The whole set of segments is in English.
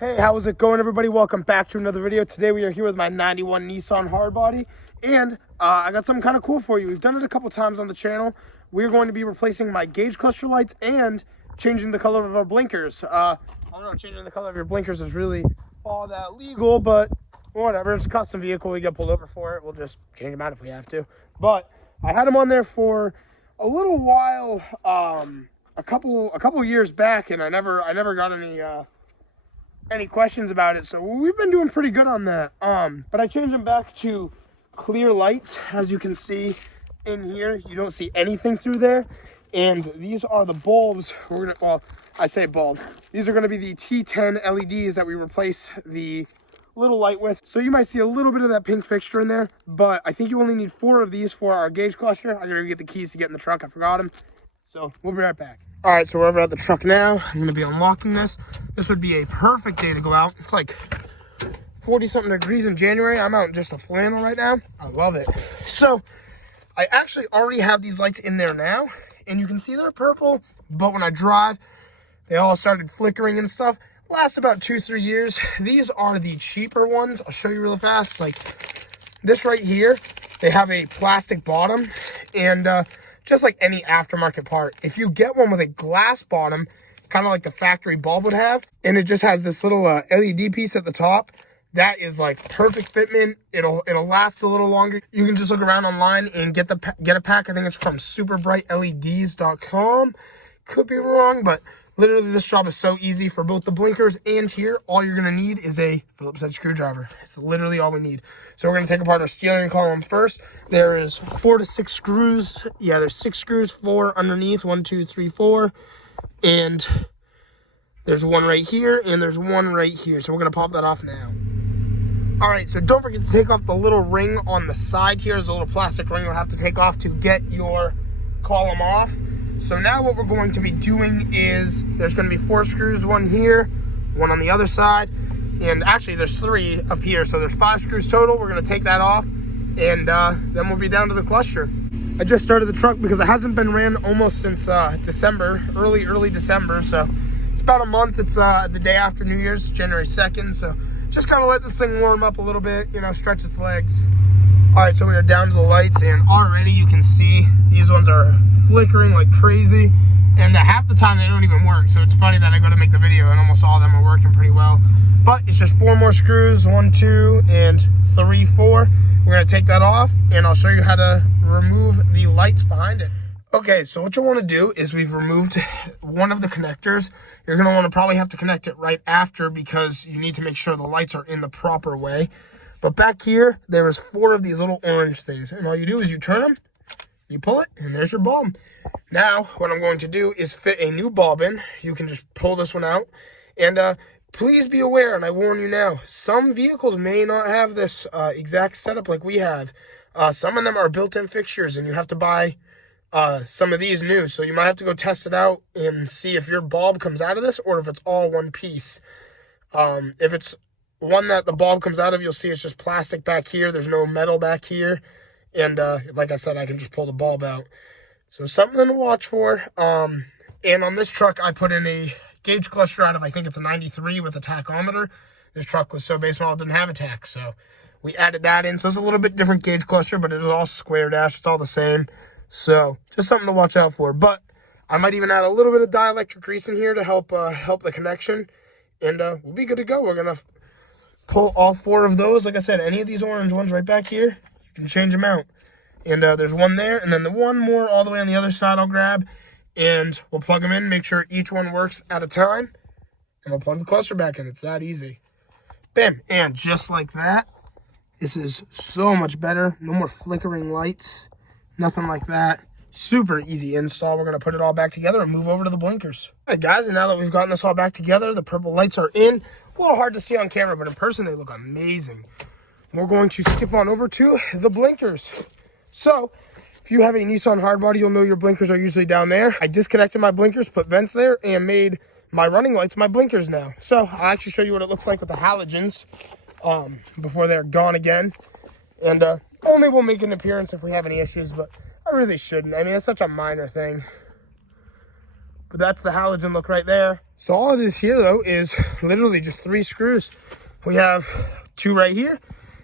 Hey, how's it going, everybody? Welcome back to another video. Today we are here with my 91 Nissan Hardbody, and I got something kind of cool for you. We've done it a couple times on the channel. We're going to be replacing my gauge cluster lights and changing the color of our blinkers. I don't know, changing the color of your blinkers is really all that legal, but whatever. It's a custom vehicle. We get pulled over for it. We'll just change them out if we have to. But I had them on there for a little while, a couple years back, and I never got any questions about it, so we've been doing pretty good on that. But I changed them back to clear lights. As you can see in here, you don't see anything through there, and these are the bulbs. I say bulb, these are going to be the T10 LEDs that we replace the little light with. So you might see a little bit of that pink fixture in there, but I think you only need 4 of these for our gauge cluster. I gotta get the keys to get in the truck. I forgot them, so we'll be right back. All right, so we're over at the truck now. I'm gonna be unlocking this. This would be a perfect day to go out. It's like 40-something degrees in January. I'm out in just a flannel right now. I love it. So I actually already have these lights in there now, and you can see they're purple, but when I drive, they all started flickering and stuff. Last about 2-3 years. These are the cheaper ones. I'll show you really fast. Like this right here, they have a plastic bottom, and just like any aftermarket part, if you get one with a glass bottom, kind of like the factory bulb would have, and it just has this little LED piece at the top, that is like perfect fitment. It'll last a little longer. You can just look around online and get a pack. I think it's from superbrightleds.com. Could be wrong, but literally this job is so easy. For both the blinkers and here, all you're gonna need is a Phillips head screwdriver. It's literally all we need. So we're gonna take apart our steering column first. There is 4 to 6 screws. Yeah, there's 6 screws, 4 underneath, 1, 2, 3, 4. And there's one right here, and there's one right here. So we're gonna pop that off now. All right, so don't forget to take off the little ring on the side here. There's a little plastic ring you'll have to take off to get your column off. So now what we're going to be doing is there's going to be 4 screws, one here, one on the other side, and actually there's 3 up here, so there's 5 screws total. We're going to take that off, and then we'll be down to the cluster. I just started the truck because it hasn't been ran almost since December, early December, so it's about a month. It's the day after New Year's, January 2nd, so just got to let this thing warm up a little bit, you know, stretch its legs. All right, so we are down to the lights, and already you can see these ones are flickering like crazy, and half the time they don't even work. So it's funny that I go to make the video and almost all of them are working pretty well. But it's just 4 more screws, 1, 2, and 3, 4. We're gonna take that off, and I'll show you how to remove the lights behind it. Okay, so what you want to do is we've removed one of the connectors. You're gonna want to probably have to connect it right after because you need to make sure the lights are in the proper way. But back here, there is 4 of these little orange things. And all you do is you turn them, you pull it, and there's your bulb. Now, what I'm going to do is fit a new bulb in. You can just pull this one out. And please be aware, and I warn you now, some vehicles may not have this exact setup like we have. Some of them are built-in fixtures, and you have to buy some of these new. So you might have to go test it out and see if your bulb comes out of this or if it's all one piece. If it's one that the bulb comes out of, you'll see it's just plastic back here. There's no metal back here. And like I said, I can just pull the bulb out. So something to watch for. And on this truck, I put in a gauge cluster out of, I think it's a 93 with a tachometer. This truck was so base model, it didn't have a tach. So we added that in. So it's a little bit different gauge cluster, but it is all square dash. It's all the same. So just something to watch out for. But I might even add a little bit of dielectric grease in here to help the connection. And we'll be good to go. We're going to pull all 4 of those. Like I said, any of these orange ones right back here, you can change them out. And there's one there, and then the one more all the way on the other side I'll grab, and we'll plug them in, make sure each one works at a time, and we'll plug the cluster back in. It's that easy. Bam. And just like that, this is so much better. No more flickering lights, nothing like that. Super easy install. We're going to put it all back together and move over to the blinkers. All right, guys, and now that we've gotten this all back together, the purple lights are in. A little hard to see on camera, but in person they look amazing. We're going to skip on over to the blinkers. So if you have a Nissan Hardbody, you'll know your blinkers are usually down there. I disconnected my blinkers, put vents there, and made my running lights my blinkers now. So I'll actually show you what it looks like with the halogens before they're gone again. And only will make an appearance if we have any issues, but I really shouldn't. I mean, it's such a minor thing. But that's the halogen look right there. So all it is here though is literally just 3 screws. We have 2 right here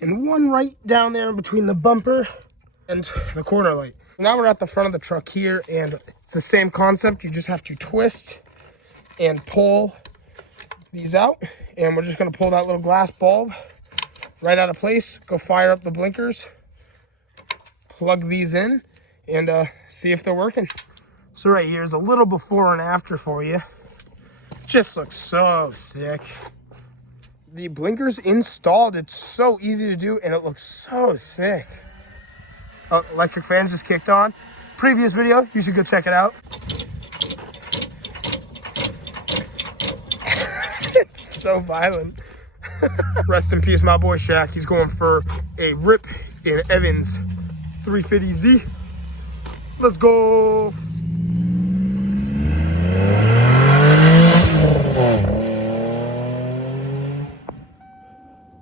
and 1 right down there in between the bumper and the corner light. Now we're at the front of the truck here, and it's the same concept. You just have to twist and pull these out, and we're just gonna pull that little glass bulb right out of place, go fire up the blinkers, plug these in, and see if they're working. So right here is a little before and after for you. Just looks so sick. The blinkers installed, it's so easy to do, and it looks so sick. Oh, electric fans just kicked on. Previous video, you should go check it out. It's so violent. Rest in peace, my boy Shaq. He's going for a rip in Evans 350Z. Let's go.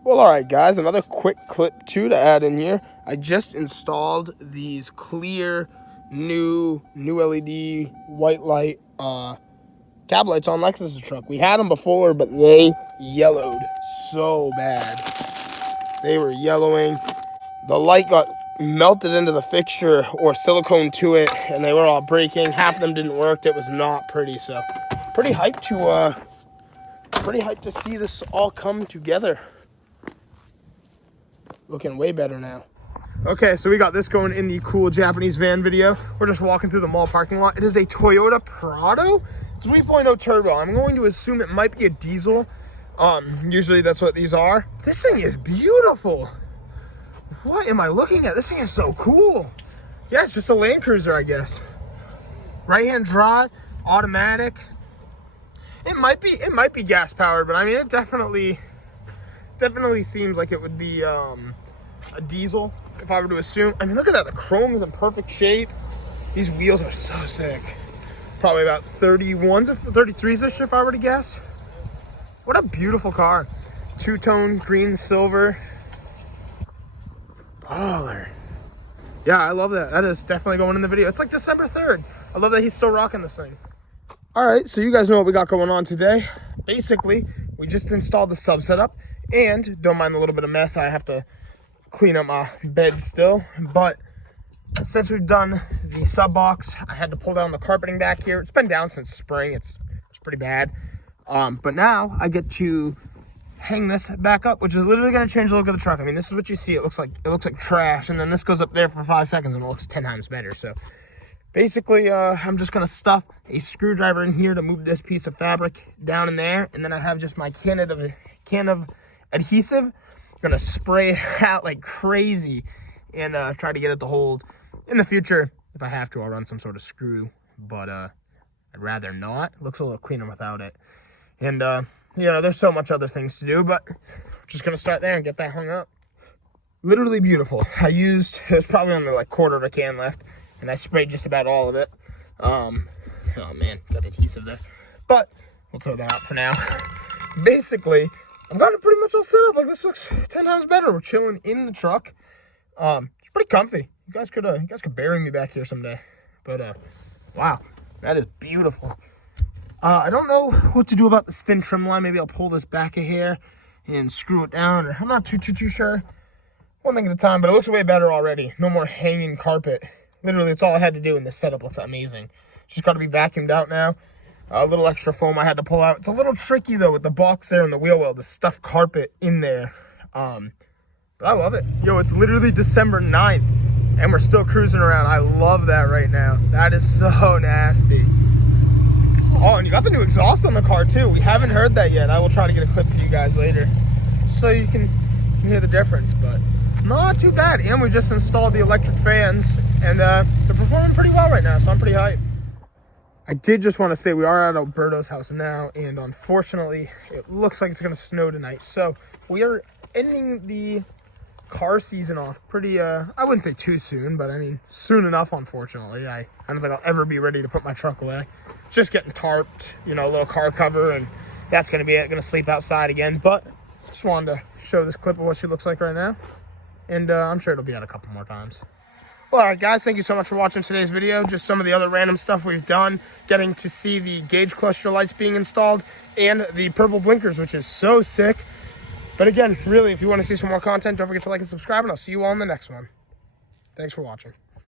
Well, all right, guys, another quick clip too to add in here. I just installed these clear new LED white light cab lights on Lexus's truck. We had them before, but they yellowed so bad. They were yellowing. The light got melted into the fixture or silicone to it, and they were all breaking. Half of them didn't work. It was not pretty. So pretty hyped to see this all come together. Looking way better now. Okay, so we got this going in the cool Japanese van video. We're just walking through the mall parking lot. It is a Toyota Prado 3.0 turbo. I'm going to assume it might be a diesel. Usually that's what these are. This thing is beautiful. What am I looking at? This thing is so cool. Yeah, it's just a Land Cruiser, I guess. Right-hand drive, automatic. It might be gas powered, but I mean, it definitely seems like it would be a diesel if I were to assume. I mean, look at that. The chrome is in perfect shape. These wheels are so sick. Probably about 31s, 33s-ish if I were to guess. What a beautiful car. Two-tone green, silver. Baller. Yeah, I love that. That is definitely going in the video. It's like December 3rd. I love that he's still rocking this thing. All right, so you guys know what we got going on today. Basically, we just installed the sub setup, and don't mind the little bit of mess. I have to clean up my bed still, but since we've done the sub box, I had to pull down the carpeting back here. It's been down since spring. It's pretty bad. But now I get to hang this back up, which is literally going to change the look of the truck. I mean, this is what you see. It looks like trash, and then this goes up there for 5 seconds and it looks 10 times better. So basically, I'm just going to stuff a screwdriver in here to move this piece of fabric down in there, and then I have just my can of adhesive. I'm going to spray it out like crazy and try to get it to hold. In the future, if I have to, I'll run some sort of screw, but I'd rather not. It looks a little cleaner without it. And, you know, there's so much other things to do, but just going to start there and get that hung up. Literally beautiful. There's probably only like quarter of a can left, and I sprayed just about all of it. Oh man, got adhesive there. But we'll throw that out for now. Basically, I've got it pretty much all set up. Like, this looks 10 times better. We're chilling in the truck. It's pretty comfy. You guys could bury me back here someday. But wow, that is beautiful. I don't know what to do about this thin trim line. Maybe I'll pull this back a hair and screw it down, or I'm not too sure. One thing at a time, but it looks way better already. No more hanging carpet. Literally, it's all I had to do, and this setup looks amazing. It's just got to be vacuumed out now. A little extra foam I had to pull out. It's a little tricky though with the box there and the wheel well to stuff carpet in there. But I love it. Yo, it's literally December 9th and we're still cruising around. I love that right now. That is so nasty. Oh, and you got the new exhaust on the car too. We haven't heard that yet. I will try to get a clip for you guys later so you can hear the difference, but not too bad. And we just installed the electric fans, and they're performing pretty well right now, so I'm pretty hyped. I did just want to say we are at Alberto's house now, and unfortunately, it looks like it's going to snow tonight. So we are ending the car season off pretty, I wouldn't say too soon, but I mean, soon enough, unfortunately. I don't think I'll ever be ready to put my truck away. Just getting tarped, you know, a little car cover, and that's going to be it. Going to sleep outside again, but just wanted to show this clip of what she looks like right now. And I'm sure it'll be out a couple more times. Well, all right, guys, thank you so much for watching today's video. Just some of the other random stuff we've done, getting to see the gauge cluster lights being installed and the purple blinkers, which is so sick. But again, really, if you want to see some more content, don't forget to like and subscribe, and I'll see you all in the next one. Thanks for watching.